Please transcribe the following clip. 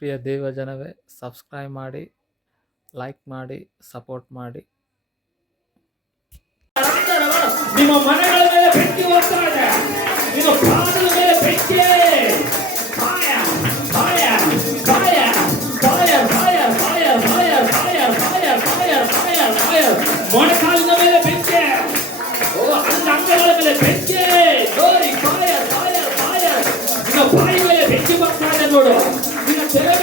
ಪ್ರಿಯ ದೇವಜನವೇ, subscribe ಮಾಡಿ, like ಮಾಡಿ, support ಮಾಡಿ. ನಿಮ್ಮ ಮನೆಗಳ ಮೇಲೆ ಬೆಂಕಿ ಹೋಗ್ತಾ ಇದೆ. ನಿಮ್ಮ ಪ್ರಾಣದ ಮೇಲೆ ಬೆಂಕಿ. ಫಾಯ ಫಾಯ ಫಾಯ ಫಾಯ ಫಾಯ ಫಾಯ ಫಾಯ ಫಾಯ ಫಾಯ ಫಾಯ ಫಾಯ ಫಾಯ. ಮೊಣಕಾಲಿನ ಮೇಲೆ ಬೆಂಕಿ. ಓ ಅಂಗಗಳ ಮೇಲೆ ಬೆಂಕಿ. ಜೋರಿ ಫಾಯ ಫಾಯ ಫಾಯ. ನಿಮ್ಮ ಬಾಯಿ ಮೇಲೆ ಬೆಂಕಿ ಬರ್ತಾ ಇದೆ ನೋಡು. ನಿನ್ನ ತಲೆ